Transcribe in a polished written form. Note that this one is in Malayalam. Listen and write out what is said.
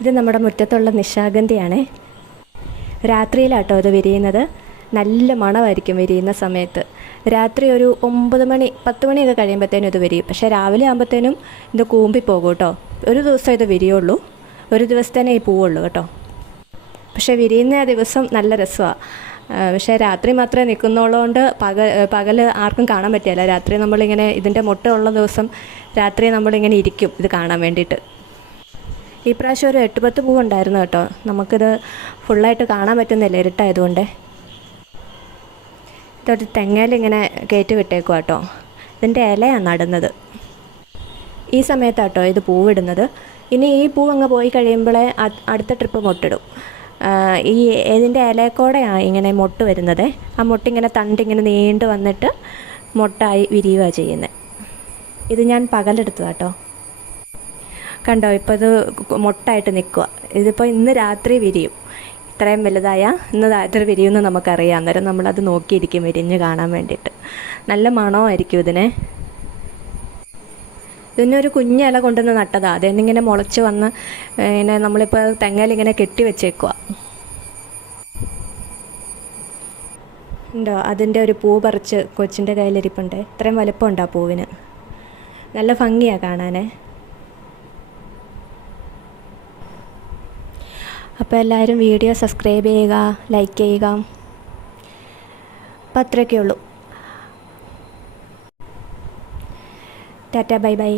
ഇത് നമ്മുടെ മുറ്റത്തുള്ള നിശാഗന്ധിയാണേ. രാത്രിയിലാട്ടോ അത് വിരിയുന്നത്. നല്ല മണമായിരിക്കും വിരിയുന്ന സമയത്ത്. രാത്രി ഒരു 9 മണി 10 മണിയൊക്കെ കഴിയുമ്പോഴത്തേനും ഇത് വിരിയും. പക്ഷേ രാവിലെ ആകുമ്പോഴത്തേനും ഇത് കൂമ്പിപ്പോകും കേട്ടോ. ഒരു ദിവസം ഇത് വിരിയുള്ളൂ, ഒരു ദിവസത്തേനേ ഈ പൂവുള്ളൂ കേട്ടോ. പക്ഷേ വിരിയുന്ന ദിവസം നല്ല രസമാണ്. പക്ഷേ രാത്രി മാത്രമേ നിൽക്കുന്നുള്ളതുകൊണ്ട് പകൽ ആർക്കും കാണാൻ പറ്റില്ല. രാത്രി നമ്മളിങ്ങനെ ഇതിൻ്റെ മുട്ട ഉള്ള ദിവസം രാത്രി നമ്മളിങ്ങനെ ഇരിക്കും ഇത് കാണാൻ വേണ്ടിയിട്ട്. ഈ പ്രാവശ്യം ഒരു 8-10 പൂവുണ്ടായിരുന്നു കേട്ടോ. നമുക്കിത് ഫുള്ളായിട്ട് കാണാൻ പറ്റുന്നില്ല ഇരുട്ടായതുകൊണ്ട്. ഇതൊരു തെങ്ങയിലിങ്ങനെ കയറ്റി വിട്ടേക്കുക കേട്ടോ. ഇതിൻ്റെ ഇലയാണ് നടുന്നത്. ഈ സമയത്താട്ടോ ഇത് പൂവിടുന്നത്. ഇനി ഈ പൂ അങ്ങ് പോയി കഴിയുമ്പോഴേ അടുത്ത ട്രിപ്പ് മുട്ടിടും. ഇതിൻ്റെ ഇലക്കോടെയാണ് ഇങ്ങനെ മൊട്ട് വരുന്നത്. ആ മൊട്ടിങ്ങനെ തണ്ടിങ്ങനെ നീണ്ട് വന്നിട്ട് മൊട്ടായി വിരിയുക ചെയ്യുന്നത്. ഇത് ഞാൻ പകലെടുത്തു കേട്ടോ. കണ്ടോ, ഇപ്പോൾ ഇത് മൊട്ടായിട്ട് നിൽക്കുക. ഇതിപ്പോൾ ഇന്ന് രാത്രി വിരിയും. ഇത്രയും വലുതായ ഇന്ന് രാത്രി വിരിയുമെന്ന് നമുക്കറിയാം. അന്നേരം നമ്മളത് നോക്കിയിരിക്കും വിരിഞ്ഞ് കാണാൻ വേണ്ടിയിട്ട്. നല്ല മണമായിരിക്കും ഇതിനെ. ഇതിനൊരു കുഞ്ഞില കൊണ്ടുവന്ന് നട്ടതാണ്. അതിനിങ്ങനെ മുളച്ച് വന്ന് ഇങ്ങനെ നമ്മളിപ്പോൾ തെങ്ങയിലിങ്ങനെ കെട്ടി വെച്ചേക്കുക. ഉണ്ടോ, അതിൻ്റെ ഒരു പൂ പറിച്ച് കൊച്ചിൻ്റെ കയ്യിലിരിപ്പുണ്ട്. ഇത്രയും വലുപ്പമുണ്ട് ആ പൂവിന്. നല്ല ഭംഗിയാണ് കാണാനേ. അപ്പോൾ എല്ലാവരും വീഡിയോ സബ്സ്ക്രൈബ് ചെയ്യുക, ലൈക്ക് ചെയ്യുക. അപ്പോൾ അത്രയൊക്കെ ഉള്ളൂ. Tata, bye bye.